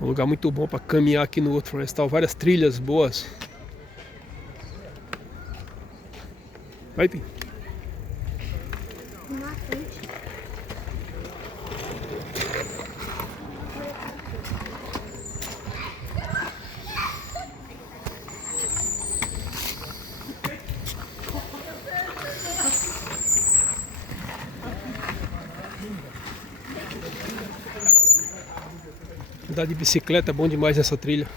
Um lugar muito bom para caminhar aqui no Horto Florestal, várias trilhas boas. Vai, Pi. Na frente. Andar de bicicleta é bom demais nessa trilha.